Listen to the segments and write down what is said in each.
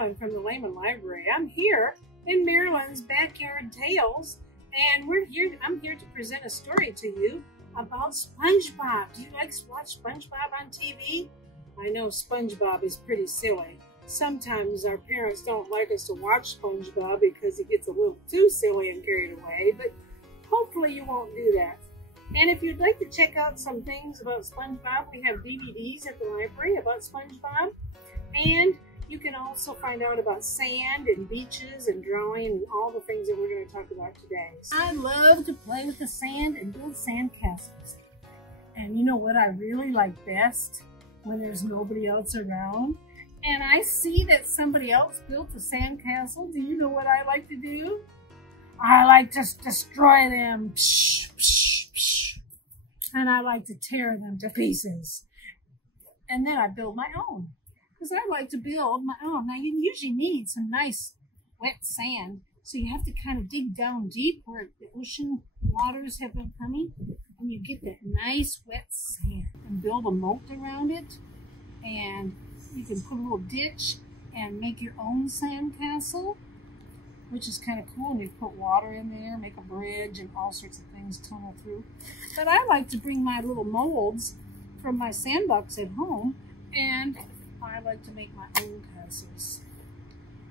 Marilyn from the Lehman Library. I'm here in Marilyn's Backyard Tales, and I'm here to present a story to you about Spongebob. Do you like to watch Spongebob on TV? I know Spongebob is pretty silly. Sometimes our parents don't like us to watch Spongebob because he gets a little too silly and carried away, but hopefully you won't do that. And if you'd like to check out some things about Spongebob, we have DVDs at the library about Spongebob. And you can also find out about sand and beaches and drawing and all the things that we're going to talk about today. I love to play with the sand and build sand castles. And you know what I really like best? When there's nobody else around and I see that somebody else built a sand castle. Do you know what I like to do? I like to destroy them. Psh, psh, psh. And I like to tear them to pieces. And then I build my own. Because I like to build my own. Now you usually need some nice wet sand. So you have to kind of dig down deep where the ocean waters have been coming. And you get that nice wet sand. And build a moat around it. And you can put a little ditch and make your own sand castle. Which is kind of cool. And you put water in there, make a bridge and all sorts of things tunnel through. But I like to bring my little molds from my sandbox at home. And I like to make my own castles.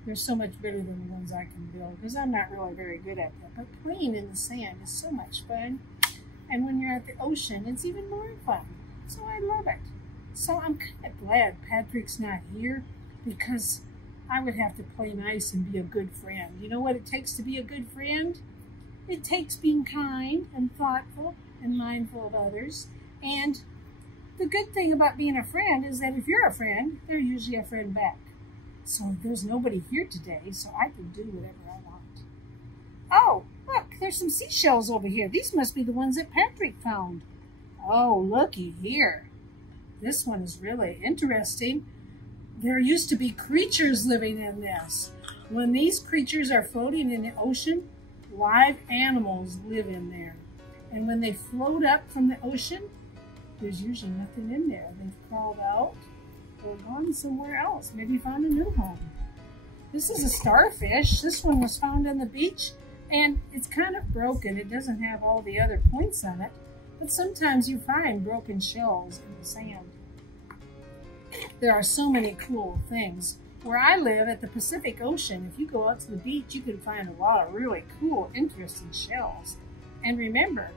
They're so much better than the ones I can build because I'm not really very good at that. But playing in the sand is so much fun. And when you're at the ocean, it's even more fun. So I love it. So I'm kind of glad Patrick's not here because I would have to play nice and be a good friend. You know what it takes to be a good friend? It takes being kind and thoughtful and mindful of others. And the good thing about being a friend is that if you're a friend, they're usually a friend back. So there's nobody here today, so I can do whatever I want. Oh, look, there's some seashells over here. These must be the ones that Patrick found. Oh, looky here. This one is really interesting. There used to be creatures living in this. When these creatures are floating in the ocean, live animals live in there. And when they float up from the ocean, there's usually nothing in there. They've crawled out or gone somewhere else. Maybe found a new home. This is a starfish. This one was found on the beach and it's kind of broken. It doesn't have all the other points on it, but sometimes you find broken shells in the sand. There are so many cool things. Where I live at the Pacific Ocean, if you go out to the beach, you can find a lot of really cool, interesting shells. And remember,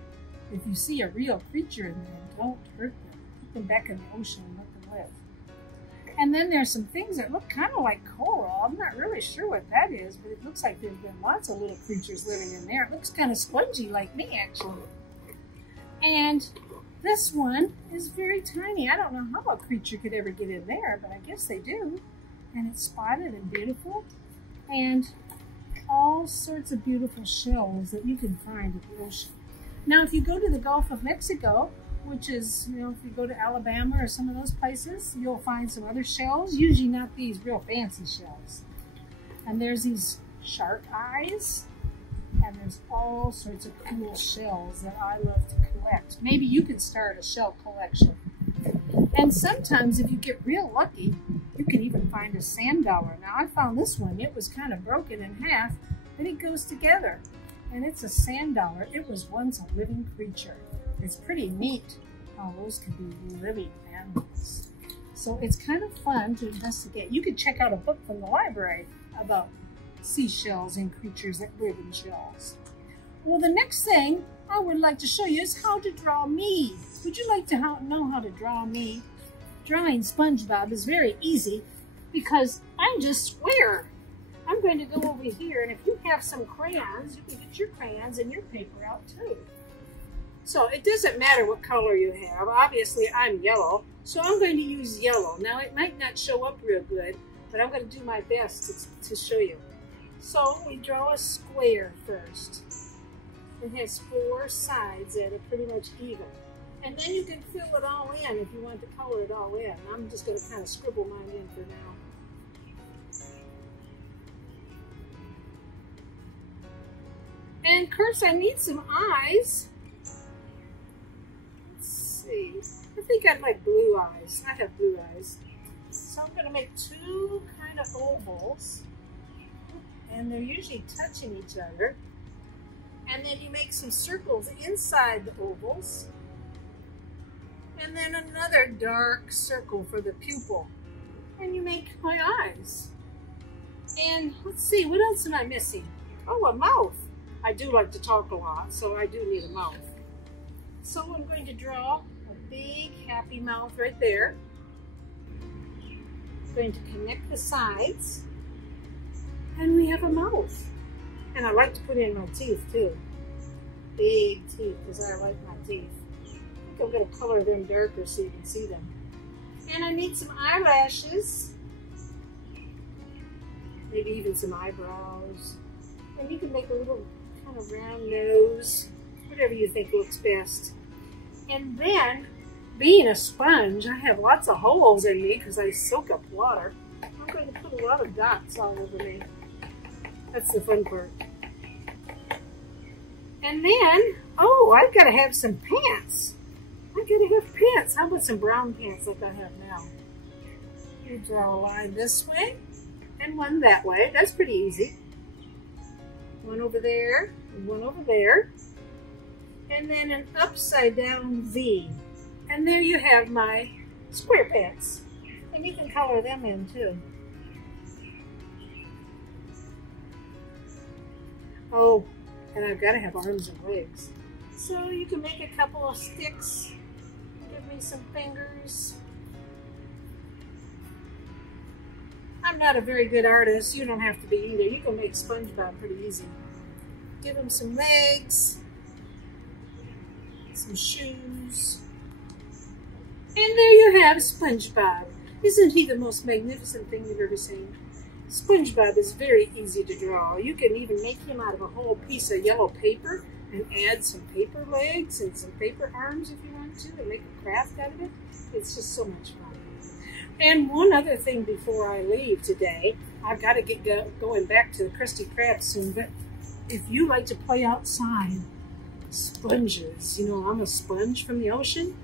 if you see a real creature in there, don't hurt them. Put them back in the ocean and let them live. And then there's some things that look kind of like coral. I'm not really sure what that is, but it looks like there's been lots of little creatures living in there. It looks kind of spongy like me, actually. And this one is very tiny. I don't know how a creature could ever get in there, but I guess they do. And it's spotted and beautiful. And all sorts of beautiful shells that you can find at the ocean. Now, if you go to the Gulf of Mexico, which is, you know, if you go to Alabama or some of those places, you'll find some other shells, usually not these real fancy shells. And there's these shark eyes, and there's all sorts of cool shells that I love to collect. Maybe you could start a shell collection. And sometimes if you get real lucky, you can even find a sand dollar. Now I found this one. It was kind of broken in half, but it goes together. And it's a sand dollar. It was once a living creature. It's pretty neat how those can be living animals. So it's kind of fun to investigate. You could check out a book from the library about seashells and creatures that live in shells. Well, the next thing I would like to show you is how to draw me. Would you like to know how to draw me? Drawing Spongebob is very easy because I'm just square. I'm going to go over here, and if you have some crayons, you can get your crayons and your paper out too. So it doesn't matter what color you have. Obviously, I'm yellow, so I'm going to use yellow. Now, it might not show up real good, but I'm going to do my best to show you. So we draw a square first. It has 4 sides that are pretty much even. And then you can fill it all in if you want to color it all in. I'm just going to kind of scribble mine in for now. And of course I need some eyes. Let's see. I think I'd like blue eyes. I have blue eyes. So I'm going to make 2 kind kind of ovals, and they're usually touching each other. And then you make some circles inside the ovals, and then another dark circle for the pupil. And you make my eyes. And let's see, what else am I missing? Oh, a mouth. I do like to talk a lot, so I do need a mouth. So I'm going to draw a big happy mouth right there. I'm going to connect the sides, and we have a mouth. And I like to put in my teeth too. Big teeth, because I like my teeth. I think I'm going to color them darker so you can see them. And I need some eyelashes. Maybe even some eyebrows. And you can make a little kind of round nose. Whatever you think looks best. And then, being a sponge, I have lots of holes in me because I soak up water. I'm going to put a lot of dots all over me. That's the fun part. And then, oh, I've got to have some pants. I've got to have pants. How about some brown pants like I have now? You draw a line this way and one that way. That's pretty easy. One over there and one over there. And then an upside down V. And there you have my square pants. And you can color them in too. Oh, and I've got to have arms and legs. So you can make a couple of sticks. Give me some fingers. I'm not a very good artist. You don't have to be either. You can make Spongebob pretty easy. Give him some legs, some shoes. And there you have Spongebob. Isn't he the most magnificent thing you've ever seen? Spongebob is very easy to draw. You can even make him out of a whole piece of yellow paper and add some paper legs and some paper arms if you want to and make a craft out of it. It's just so much fun. And one other thing before I leave today, I've got to get going back to the Krusty Krab soon, but if you like to play outside, sponges, you know, I'm a sponge from the ocean.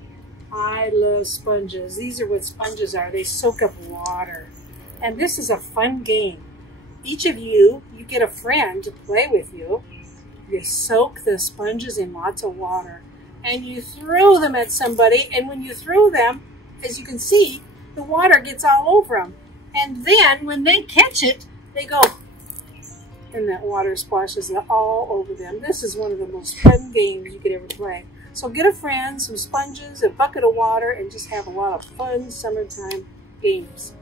I love sponges. These are what sponges are. They soak up water. And this is a fun game. Each of you, you get a friend to play with you. You soak the sponges in lots of water. And you throw them at somebody. And when you throw them, as you can see, the water gets all over them. And then when they catch it, they go, and that water splashes all over them. This is one of the most fun games you could ever play. So get a friend, some sponges, a bucket of water, and just have a lot of fun summertime games.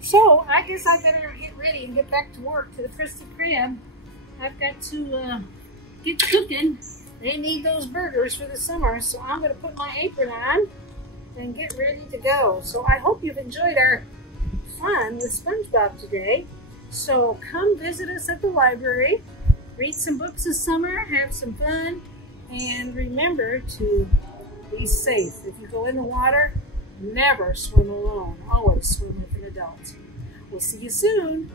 So I guess I better get ready and get back to work to the Krusty Krab. I've got to get cooking. They need those burgers for the summer, so I'm going to put my apron on and get ready to go. So I hope you've enjoyed our fun with Spongebob today. So come visit us at the library, read some books this summer, have some fun, and remember to be safe. If you go in the water, never swim alone. Always swim with an adult. We'll see you soon.